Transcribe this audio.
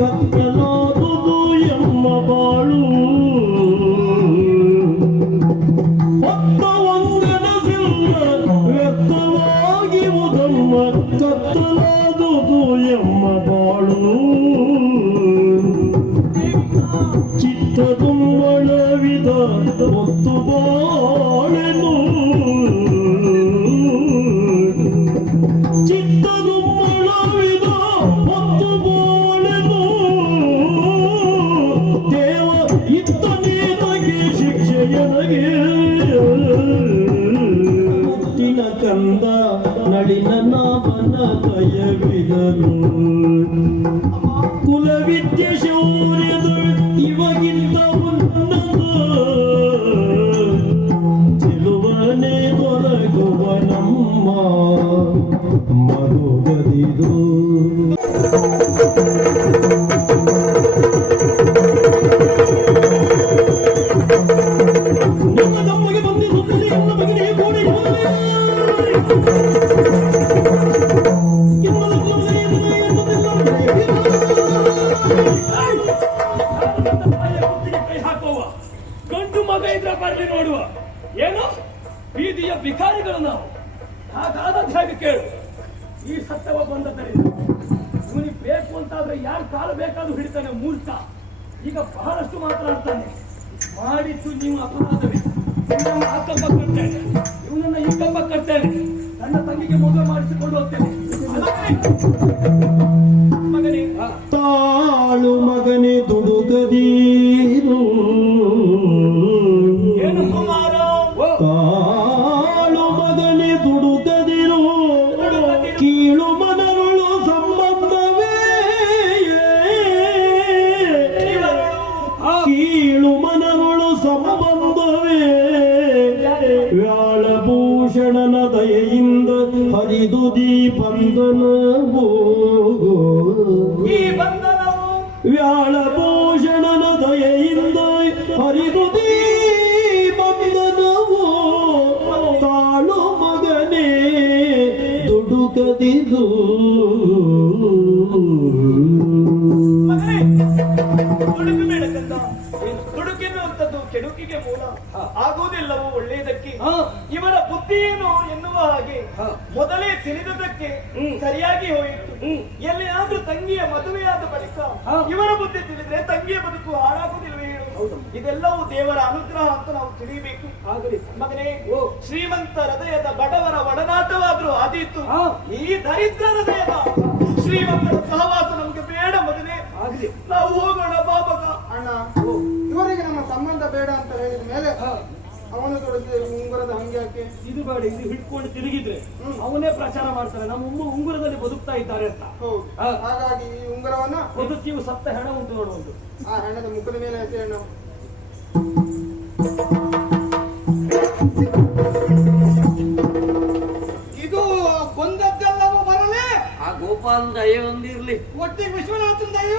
ಕತ್ತಲಾದುದು ಎಮ್ಮ ಬಾಳು ಹೊತ್ತ ಒಂದನಸಿಲ್ಲ ವ್ಯರ್ಥವಾಗಿ ಉದಮ್ಮ ಕತ್ತಲಾದುದು ಎಮ್ಮ ಬಾಳು ಚಿತ್ತ ತುಂಬಳವಿದ ಹೊತ್ತು ಬಾಳೆನು ಮುತ್ತಿನ ಕಂದ ನಳಿನ ನಾಮನ ದಯವಿದನು ಕುಲವಿದ್ಯೆ ಶೌರ್ಯದ ಇವಗಿಂತ ಉನ್ನತ ಚೆಲುವನೆ ದೊರಕುವ ನಮ್ಮ ಮರುಗದಿದು ಗಂಡು ಮಗ ಇದ್ರ ಬರ್ಲಿ ನೋಡುವ ಏನು ಬೀದಿಯ ಭಿಕಾರಿಗಳು ನಾವು ಹಾಗಾದ ಕೇಳು ಈ ಸತ್ತವ ಬಂದದ್ದರಿಂದ ಇವನಿಗೆ ಬೇಕು ಅಂತಾದ್ರೆ ಯಾರು ಕಾಲು ಬೇಕಾದ್ರೂ ಹಿಡಿತಾನೆ ಮೂರ್ಖ ಈಗ ಬಹಳಷ್ಟು ಮಾತನಾಡ್ತಾನೆ ಮಾಡಿದ್ದು ನೀವು ಅಪರಾಧವೇ ಇವನನ್ನ ಆ ಕಂಬ ಕಟ್ತೇನೆ ಇವನನ್ನ ಈ ಕಂಬ ಕಟ್ತೇನೆ ನನ್ನ ತಂಗಿಗೆ ಮದುವೆ ಮಾಡಿಸಿಕೊಂಡು ಹೋಗ್ತೇನೆ ಮಗನೇ ತಾಳು ಮಗನೇ ದುಡುಗದೀರು ಏನು ಕುಮಾರ ತಾಳು ಮಗನೇ ದುಡುಗದಿರು ಕೀಳು ಮನರುಳು ಸಂಬಂಧವೇ ಕೀಳು ಮನರುಳು ಸಂಬಂಧವೇ ವ್ಯಾಳಭೂಷಣನ ದಯೆಯಿಂದ ಹರಿದು ದೀಪಂದನವೋ ಈ ಬಂಧನವು ವ್ಯಾಳಭೂಷಣನ ದಯೆಯಿಂದ ಹರಿದು ದೀಪಂದನವೋ ತಾಳು ಮಗನೇ ದುಡುಕದಿದು ದುಡುಕಿರುವಂತದ್ದು ಕೆಡುಕಿಗೆ ಮೂಲ ಆಗುವುದಿಲ್ಲವೂ ಒಳ್ಳೆಯದಕ್ಕೆ ಇವರ ಬುದ್ಧಿ ಏನು ಎನ್ನುವ ಹಾಗೆ ಮೊದಲೇ ತಿಳಿದದಕ್ಕೆ ಸರಿಯಾಗಿ ಹೋಯಿತು ಎಲ್ಲಿಯಾದ್ರೂ ತಂಗಿಯ ಮದುವೆಯಾದ ಬಳಿಕ ಇವರ ಬುದ್ಧಿ ತಿಳಿದ್ರೆ ತಂಗಿಯ ಬದುಕು ಹಾಳಾಗುವುದಿಲ್ಲವೇ ಹೇಳು ಇದೆಲ್ಲವೂ ದೇವರ ಅನುಗ್ರಹ ಅಂತ ನಾವು ತಿಳಿಯಬೇಕು ಮಗನೇ ಶ್ರೀಮಂತ ಹೃದಯದ ಬಡವರ ಒಡನಾಟವಾದ್ರೂ ಆದೀತು ಈ ದರಿದ್ರ ಹೃದಯದ ಶ್ರೀಮಂತರ ಸಹವಾಸ ನಮ್ಗೆ ಬೇಡ ಮಗನೇ ಆಗಲಿ ನಾವು ಹೋಗೋಣ ಬಾಬಗ ಅಣ್ಣ ಇವರಿಗೆ ನಮ್ಮ ಸಂಬಂಧ ಬೇಡ ಅಂತ ಹೇಳಿದ ಮೇಲೆ ಅವನು ತೊಡಗಿದ ಉಂಗುರದ ಹಂಗೆ ಯಾಕೆ ಇದು ಬೇಡ ಇದು ಹಿಡ್ಕೊಂಡು ತಿರುಗಿದ್ರೆ ಅವನೇ ಪ್ರಚಾರ ಮಾಡ್ತಾರೆ ನಮ್ಮ ಉಂಗುರದಲ್ಲಿ ಬದುಕ್ತಾ ಇದ್ದಾರೆ ಅಂತ ಹಾಗಾಗಿ ಈ ಉಂಗುರವನ್ನ ಬದುಕಿವು ಸತ್ತ ಹೆಣ ಉಂಟು ನೋಡುವುದು ಆ ಹೆಣದ ಮುಖದ ಮೇಲೆ ಹೆಸೆಯೋಣ ಇದು ಕೊಂದದ್ದೆಲ್ಲವೂ ಬರಲೇ ಆ ಗೋಪಾಲನ ದಯೆ ಒಂದಿರ್ಲಿ ಒಟ್ಟಿಗೆ ವಿಶ್ವನಾಥನ ದಯೆ